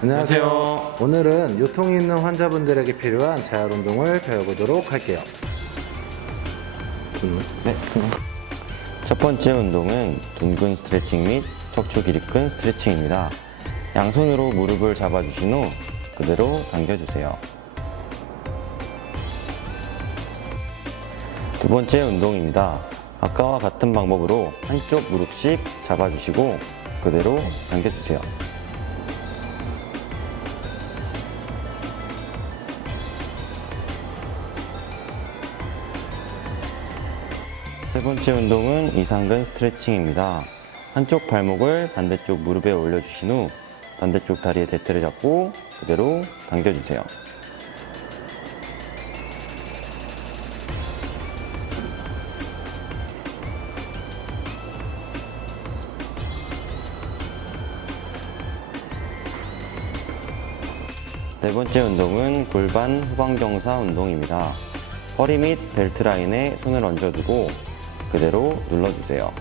안녕하세요. 오늘은 요통이 있는 환자분들에게 필요한 자율 운동을 배워보도록 할게요. 네. 첫 번째 운동은 둔근 스트레칭 및 척추 기립근 스트레칭입니다. 양손으로 무릎을 잡아주신 후 그대로 당겨주세요. 두 번째 운동입니다. 아까와 같은 방법으로 한쪽 무릎씩 잡아주시고 그대로 당겨주세요. 세 번째 운동은 이상근 스트레칭입니다. 한쪽 발목을 반대쪽 무릎에 올려주신 후 반대쪽 다리에 대퇴를 잡고 그대로 당겨주세요. 네 번째 운동은 골반 후방경사 운동입니다. 허리 및 벨트 라인에 손을 얹어두고 그대로 눌러주세요.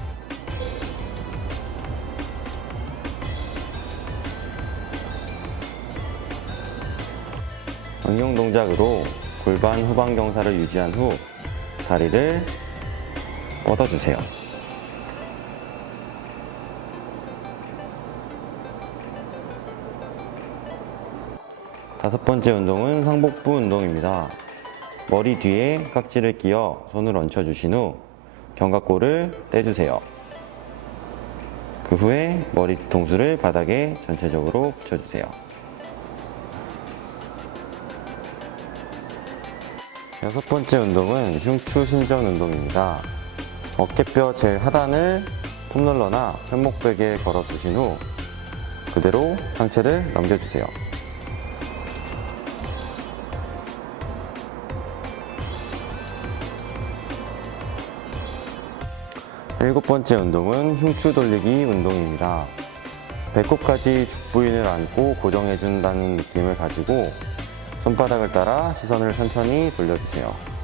응용 동작으로 골반 후방 경사를 유지한 후 다리를 뻗어주세요. 다섯 번째 운동은 상복부 운동입니다. 머리 뒤에 깍지를 끼워 손을 얹혀주신 후 견갑골을 떼주세요. 그 후에 머리 뒤통수를 바닥에 전체적으로 붙여주세요. 여섯 번째 운동은 흉추 신전 운동입니다. 어깨뼈 제일 하단을 폼롤러나 편목베개에 걸어 두신 후 그대로 상체를 넘겨주세요. 일곱 번째 운동은 흉추 돌리기 운동입니다. 배꼽까지 죽부인을 안고 고정해준다는 느낌을 가지고 손바닥을 따라 시선을 천천히 돌려주세요.